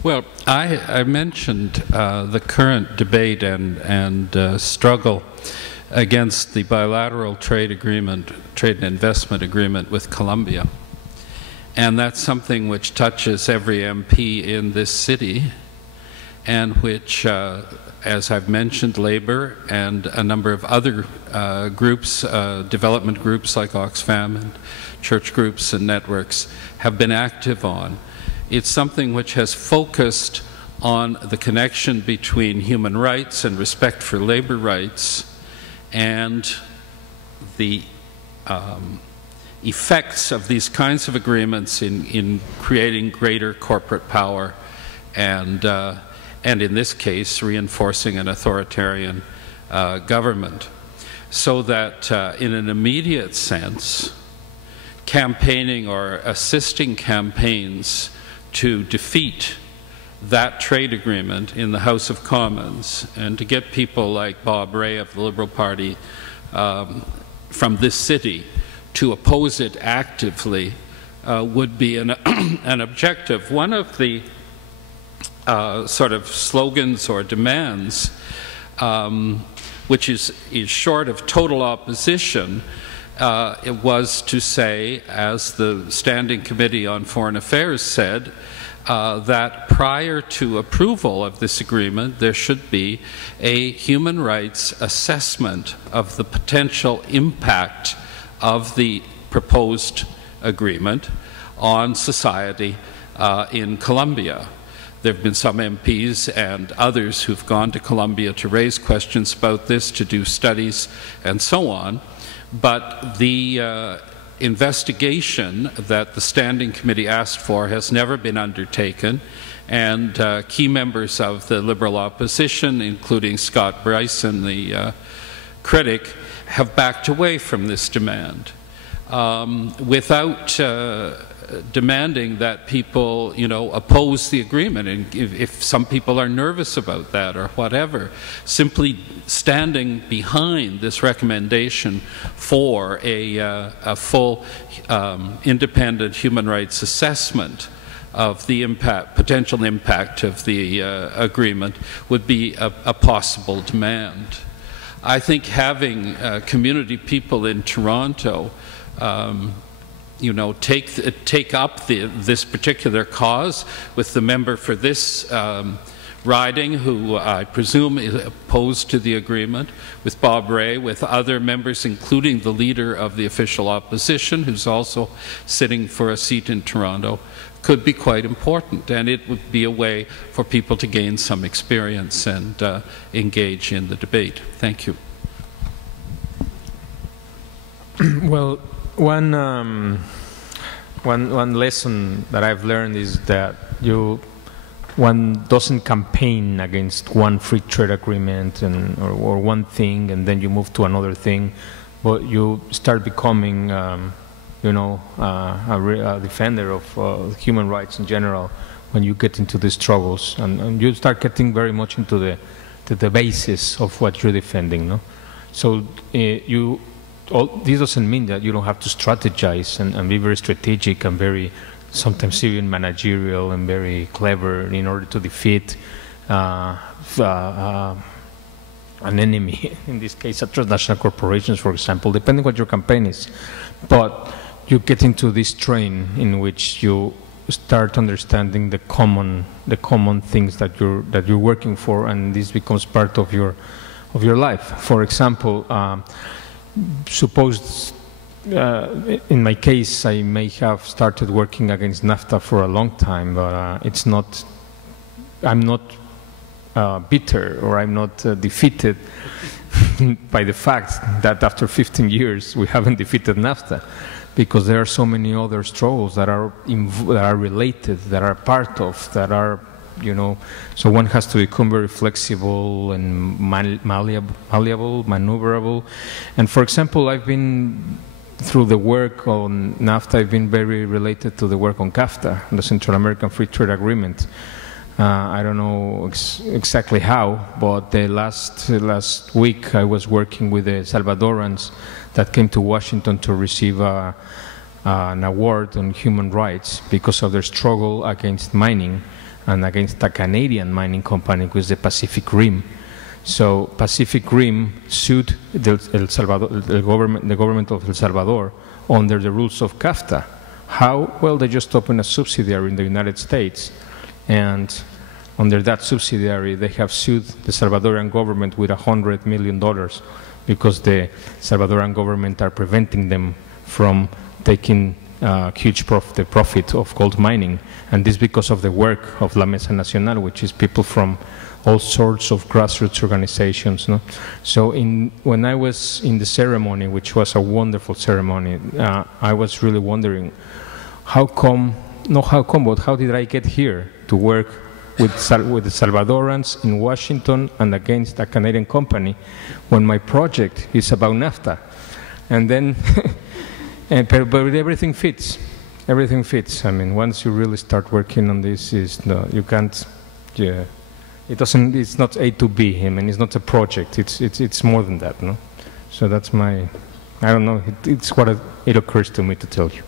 Well, I mentioned the current debate and struggle against the bilateral trade and investment agreement with Colombia. And that's something which touches every MP in this city, and which, as I've mentioned, Labour and a number of other groups, development groups like Oxfam and church groups and networks have been active on. It's something which has focused on the connection between human rights and respect for labor rights and the effects of these kinds of agreements in creating greater corporate power and in this case reinforcing an authoritarian government. So that in an immediate sense, campaigning or assisting campaigns to defeat that trade agreement in the House of Commons and to get people like Bob Rae of the Liberal Party from this city to oppose it actively would be an objective. One of the sort of slogans or demands, which is short of total opposition, it was to say, as the Standing Committee on Foreign Affairs said, that prior to approval of this agreement, there should be a human rights assessment of the potential impact of the proposed agreement on society in Colombia. There have been some MPs and others who've gone to Colombia to raise questions about this, to do studies and so on. But the investigation that the Standing Committee asked for has never been undertaken, and key members of the Liberal opposition, including Scott Bryson, the critic, have backed away from this demand without demanding that people, oppose the agreement. And if some people are nervous about that or whatever, simply standing behind this recommendation for a full independent human rights assessment of the potential impact of the agreement would be a possible demand. I think having community people in Toronto take up this particular cause with the member for this riding, who I presume is opposed to the agreement, with Bob Rae, with other members, including the leader of the official opposition, who's also sitting for a seat in Toronto, could be quite important. And it would be a way for people to gain some experience and engage in the debate. Thank you. Well, one lesson that I've learned is that one doesn't campaign against one free trade agreement or one thing, and then you move to another thing, but you start becoming, a defender of human rights in general when you get into these struggles, and you start getting very much into the basis of what you're defending. No? So this doesn't mean that you don't have to strategize and be very strategic and very, sometimes even managerial and very clever in order to defeat an enemy, in this case, transnational corporations, for example, depending what your campaign is. But you get into this train in which you start understanding the common things that you're working for, and this becomes part of your life. For example, suppose in my case I may have started working against NAFTA for a long time, but I'm not bitter, or I'm not defeated by the fact that after 15 years we haven't defeated NAFTA, because there are so many other struggles that are related, that are part of, that are, so one has to become very flexible and malleable, maneuverable. And for example, I've been, through the work on NAFTA, I've been very related to the work on CAFTA, the Central American Free Trade Agreement. I don't know exactly how, but the last week I was working with the Salvadorans that came to Washington to receive an award on human rights because of their struggle against mining. and against a Canadian mining company, which is the Pacific Rim. So Pacific Rim sued the government of El Salvador under the rules of CAFTA. How? Well, they just opened a subsidiary in the United States, and under that subsidiary, they have sued the Salvadoran government with $100 million because the Salvadoran government are preventing them from taking huge profit of gold mining. And this because of the work of La Mesa Nacional, which is people from all sorts of grassroots organizations. No? So when I was in the ceremony, which was a wonderful ceremony, I was really wondering, but how did I get here to work with the Salvadorans in Washington and against a Canadian company when my project is about NAFTA? And then, but everything fits. Everything fits. I mean, once you really start working on this, you can't. Yeah, it doesn't. It's not A to B. I mean, it's not a project. It's more than that, no. So that's my. I don't know. It's what it occurs to me to tell you.